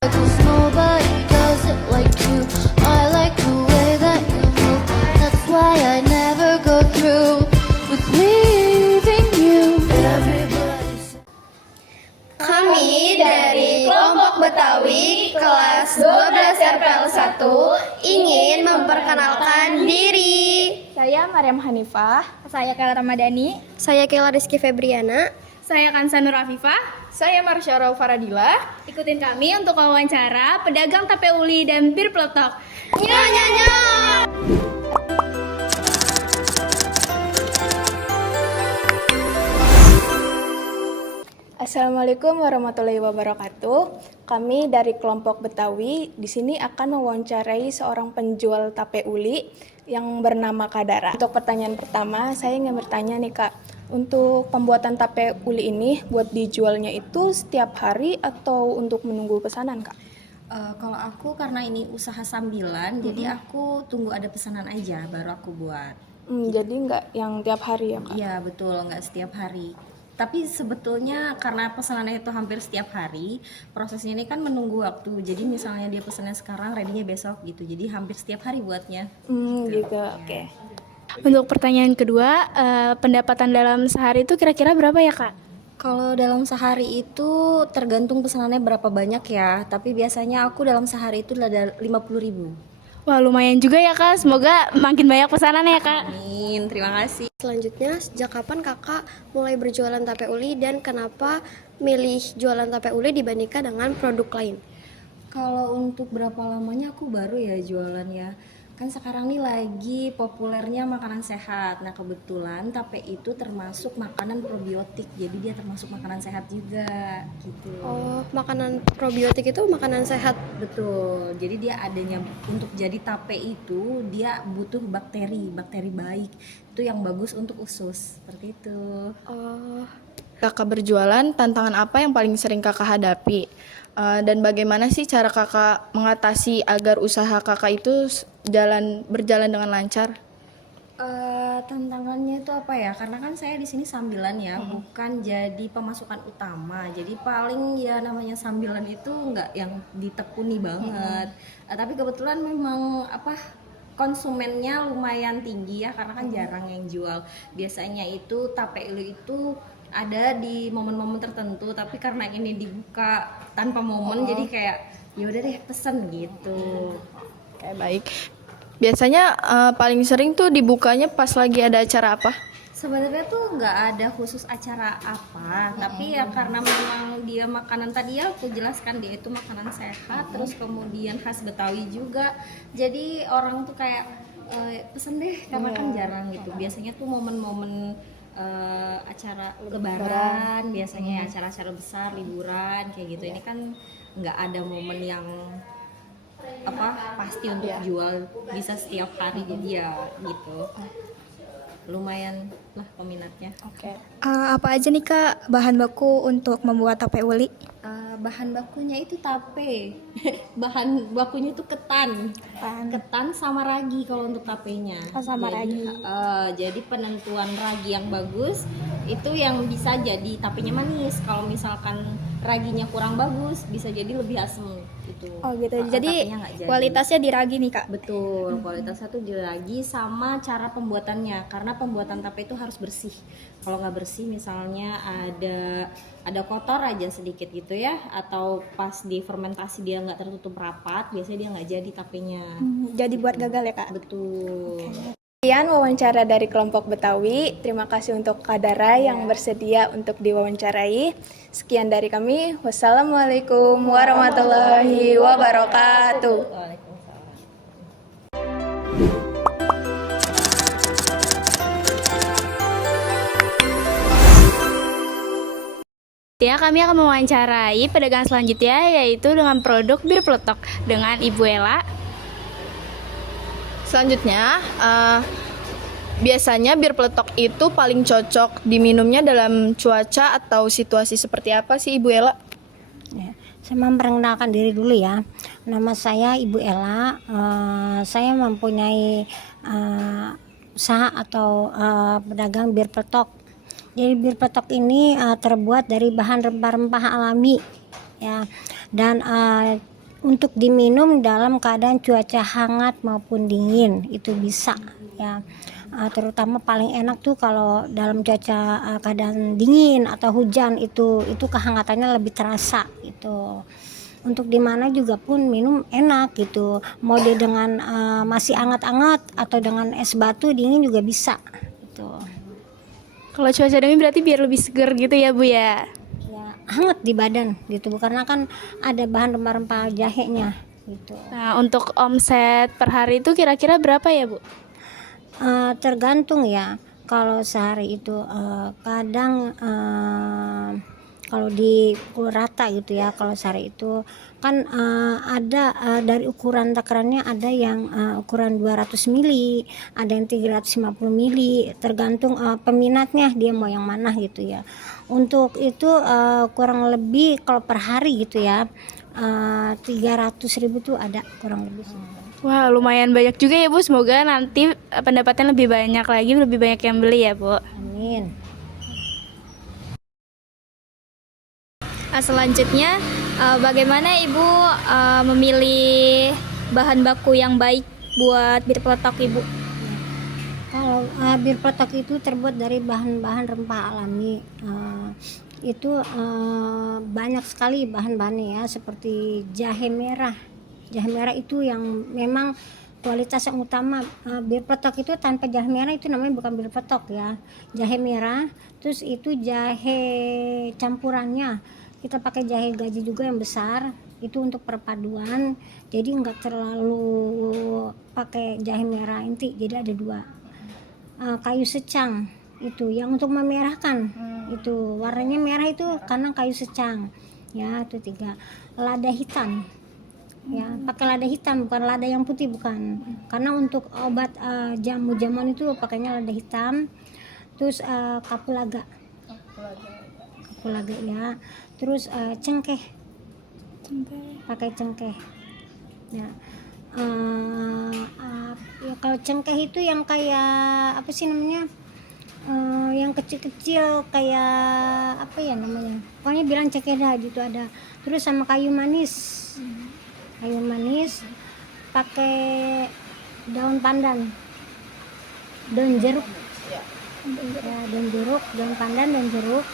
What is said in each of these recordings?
'Cause nobody does it like you. I like the way that you move. That's why I never go through with leaving you. Everybody. Kami dari kelompok Betawi kelas 12 RPL 1 ingin memperkenalkan diri. Saya Maryam Hanifah. Saya Kala Ramadhani. Saya Kela Rizky Febriana. Saya Kansa Nur Afifah. Saya Marsyara Faradila. Ikutin kami untuk wawancara pedagang tape uli dan bir peletok. Nyanyi. Assalamualaikum warahmatullahi wabarakatuh. Kami dari kelompok Betawi di sini akan mewawancarai seorang penjual tape uli yang bernama Kadara. Untuk pertanyaan pertama, saya ingin bertanya nih Kak, untuk pembuatan tape uli ini buat dijualnya itu setiap hari atau untuk menunggu pesanan Kak? Kalau aku karena ini usaha sambilan, jadi aku tunggu ada pesanan aja baru aku buat. Jadi nggak yang tiap hari ya Kak? Iya betul, nggak setiap hari. Tapi sebetulnya karena pesanannya itu hampir setiap hari, prosesnya ini kan menunggu waktu. Jadi misalnya dia pesannya sekarang, ready-nya besok gitu. Jadi hampir setiap hari buatnya. Gitu, oke. Untuk pertanyaan kedua, pendapatan dalam sehari itu kira-kira berapa ya Kak? Kalau dalam sehari itu tergantung pesanannya berapa banyak ya. Tapi biasanya aku dalam sehari itu ada 50.000. Wah lumayan juga ya Kak, semoga makin banyak pesanan ya Kak. Amin, terima kasih. Selanjutnya, sejak kapan kakak mulai berjualan tape uli dan kenapa milih jualan tape uli dibandingkan dengan produk lain? Kalau untuk berapa lamanya aku baru ya jualan ya. Kan sekarang nih lagi populernya makanan sehat. Nah kebetulan tape itu termasuk makanan probiotik. Jadi dia termasuk makanan sehat juga gitu. Oh, makanan probiotik itu makanan sehat. Betul. Jadi dia adanya untuk jadi tape itu dia butuh bakteri baik. Itu yang bagus untuk usus. Seperti itu. Oh, Kakak berjualan, tantangan apa yang paling sering kakak hadapi? Dan bagaimana sih cara kakak mengatasi agar usaha kakak itu berjalan dengan lancar? Tantangannya itu apa ya? Karena kan saya di sini sambilan ya, bukan jadi pemasukan utama. Jadi paling ya namanya sambilan itu nggak yang ditekuni banget. Tapi kebetulan memang konsumennya lumayan tinggi ya, karena kan jarang yang jual. Biasanya itu tape uli itu ada di momen-momen tertentu, tapi karena ini dibuka tanpa momen, jadi kayak ya udah deh pesen gitu. Oke, baik. Biasanya paling sering tuh dibukanya pas lagi ada acara apa? Sebenarnya tuh nggak ada khusus acara apa, tapi ya karena memang dia makanan tadi ya aku jelaskan dia itu makanan sehat, terus kemudian khas Betawi juga, jadi orang tuh kayak pesen deh karena kan jarang gitu. Biasanya tuh momen-momen acara lebaran biasanya ya, acara-acara besar, liburan kayak gitu. Ini kan nggak ada momen yang pasti untuk jual bisa setiap hari, jadi ya gitu. Lumayan lah peminatnya. Oke. Apa aja nih Kak bahan baku untuk membuat tape uli? Bahan bakunya itu tape. Bahan bakunya itu ketan sama ragi kalau untuk tapenya. Ragi. Jadi penentuan ragi yang bagus itu yang bisa jadi tapenya manis. Kalau misalkan raginya kurang bagus bisa jadi lebih asam gitu. Oh gitu. Jadi Tapenya nggak jadi. kualitasnya diragi nih Kak. Betul, kualitasnya tuh diragi sama cara pembuatannya, karena pembuatan tape itu harus bersih. Kalau nggak bersih misalnya ada kotor aja sedikit gitu ya, atau pas di fermentasi dia nggak tertutup rapat, biasanya dia nggak jadi tapenya. Jadi buat gagal ya Kak. Betul. Sekian wawancara dari kelompok Betawi. Terima kasih untuk Kadara yang bersedia untuk diwawancarai. Sekian dari kami. Wassalamualaikum warahmatullahi wabarakatuh. Waalaikumsalam. Ya, kami akan mewawancarai pedagang selanjutnya yaitu dengan produk bir peletok dengan Ibu Ella. Selanjutnya, biasanya bir peletok itu paling cocok diminumnya dalam cuaca atau situasi seperti apa sih Ibu Ella? Ya, saya memperkenalkan diri dulu ya. Nama saya Ibu Ella. Saya mempunyai usaha atau pedagang bir peletok. Jadi bir peletok ini terbuat dari bahan rempah-rempah alami ya. Dan untuk diminum dalam keadaan cuaca hangat maupun dingin itu bisa ya. Terutama paling enak tuh kalau dalam cuaca keadaan dingin atau hujan itu kehangatannya lebih terasa gitu. Untuk dimana juga pun minum enak gitu, mau dia dengan masih anget-anget atau dengan es batu dingin juga bisa gitu. Kalau cuaca dingin berarti biar lebih seger gitu ya Bu ya. Ya hangat di badan gitu, karena kan ada bahan rempah-rempah jahenya gitu. Nah, untuk omset per hari itu kira-kira berapa ya Bu? Tergantung ya, kalau sehari itu kadang kalau dipukul rata gitu ya, kalau sehari itu kan ada dari ukuran takarannya, ada yang ukuran 200 mili, ada yang 350 mili, tergantung peminatnya dia mau yang mana gitu ya. Untuk itu kurang lebih kalau per hari gitu ya 300.000 tuh ada kurang lebih. Wah, lumayan banyak juga ya Bu. Semoga nanti pendapatnya lebih banyak lagi, lebih banyak yang beli ya Bu. Amin. Selanjutnya, bagaimana Ibu memilih bahan baku yang baik buat bir peletok Ibu? Kalau bir peletok itu terbuat dari bahan-bahan rempah alami. Itu banyak sekali bahan-bahannya ya, seperti jahe merah. Jahe merah itu yang memang kualitas yang utama. Bir peletok itu tanpa jahe merah itu namanya bukan bir peletok ya. Jahe merah, terus itu jahe campurannya. Kita pakai jahe gaji juga yang besar, itu untuk perpaduan. Jadi nggak terlalu pakai jahe merah inti, jadi ada dua. Kayu secang itu yang untuk memerahkan, itu warnanya merah itu karena kayu secang ya. Itu 3. Lada hitam ya, pakai lada hitam, bukan lada yang putih, bukan, karena untuk obat jamu-jamuan itu pakainya lada hitam. Terus kapulaga ya. Terus cengkeh, pakai cengkeh ya. Ya kalau cengkeh itu yang kayak apa sih namanya, yang kecil-kecil kayak apa ya namanya, pokoknya bilang cengkeh dah gitu ada. Terus sama kayu manis, pakai daun pandan, daun jeruk ya, daun pandan, daun jeruk.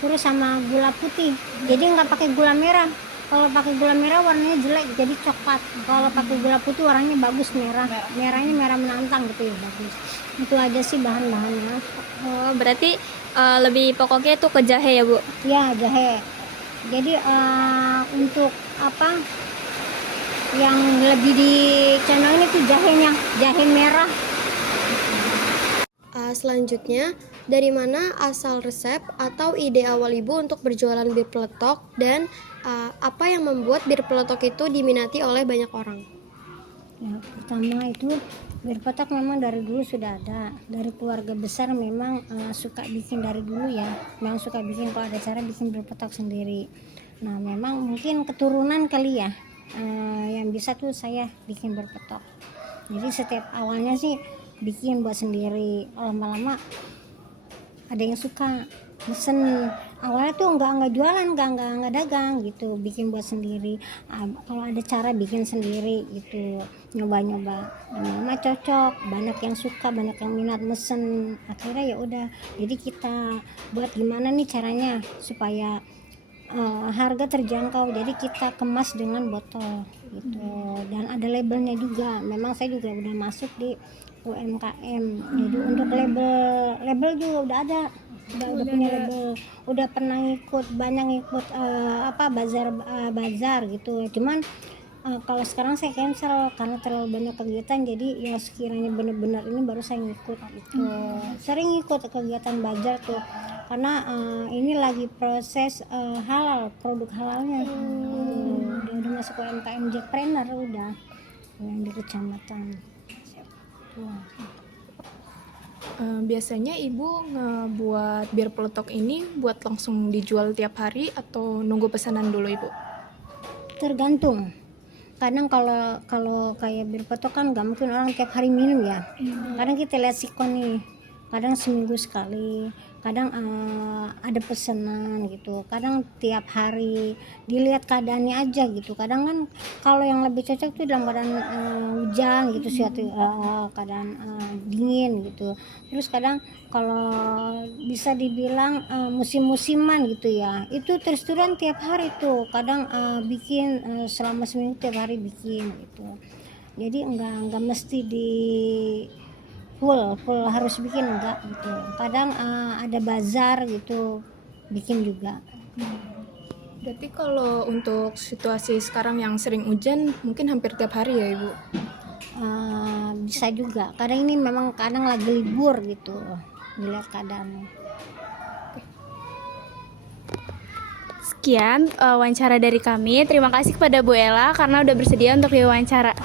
Terus sama gula putih, jadi nggak pakai gula merah. Kalau pakai gula merah warnanya jelek, jadi coklat. Kalau pakai gula putih warnanya bagus, merahnya merah menantang gitu ya, bagus. Itu aja sih bahan-bahannya. Oh, berarti lebih pokoknya itu ke jahe ya Bu? Ya, jahe. Jadi untuk apa yang lebih dicandangin itu jahenya, jahe merah. Selanjutnya, dari mana asal resep atau ide awal Ibu untuk berjualan bir peletok, dan apa yang membuat bir peletok itu diminati oleh banyak orang? Ya, pertama itu bir peletok memang dari dulu sudah ada. Dari keluarga besar memang suka bikin dari dulu ya. Memang suka bikin, kalau ada cara bikin bir peletok sendiri. Nah, memang mungkin keturunan kali ya. Yang bisa tuh saya bikin bir peletok. Jadi setiap awalnya sih bikin buat sendiri. Lama-lama ada yang suka mesen. Awalnya tuh nggak jualan, nggak dagang gitu, bikin buat sendiri. Kalau ada cara bikin sendiri gitu, nyoba-nyoba. Lama-lama cocok, banyak yang suka, banyak yang minat mesen. Akhirnya ya udah, jadi kita buat gimana nih caranya supaya harga terjangkau. Jadi kita kemas dengan botol gitu, dan ada labelnya juga. Memang saya juga udah masuk di UMKM, jadi untuk label juga udah ada, udah punya label, udah pernah banyak ikut bazar gitu. Cuman kalau sekarang saya cancel karena terlalu banyak kegiatan, jadi ya sekiranya benar-benar ini baru saya ngikut gitu. Sering ikut kegiatan bazar tuh karena ini lagi proses halal, produk halalnya. Udah masuk UMKM Jackpreneur udah yang di kecamatan. Biasanya Ibu ngebuat bir peletok ini buat langsung dijual tiap hari atau nunggu pesanan dulu Ibu? Tergantung. Kadang kalau kayak bir peletok kan nggak mungkin orang tiap hari minum ya. Kadang kita lihat sikon nih, kadang seminggu sekali, kadang ada pesanan gitu, kadang tiap hari dilihat keadaannya aja gitu. Kadang kan kalau yang lebih cocok tuh dalam keadaan hujan gitu, suatu keadaan dingin gitu. Terus kadang kalau bisa dibilang musim-musiman gitu ya, itu terus terusan tiap hari tuh kadang bikin selama seminggu tiap hari bikin gitu. Jadi enggak mesti di full harus bikin, enggak gitu. Kadang ada bazar gitu bikin juga. Berarti kalau untuk situasi sekarang yang sering hujan, mungkin hampir tiap hari ya Ibu? Bisa juga, kadang ini memang kadang lagi libur gitu, dilihat keadaan. Sekian wawancara dari kami. Terima kasih kepada Bu Ella karena udah bersedia untuk diwawancara.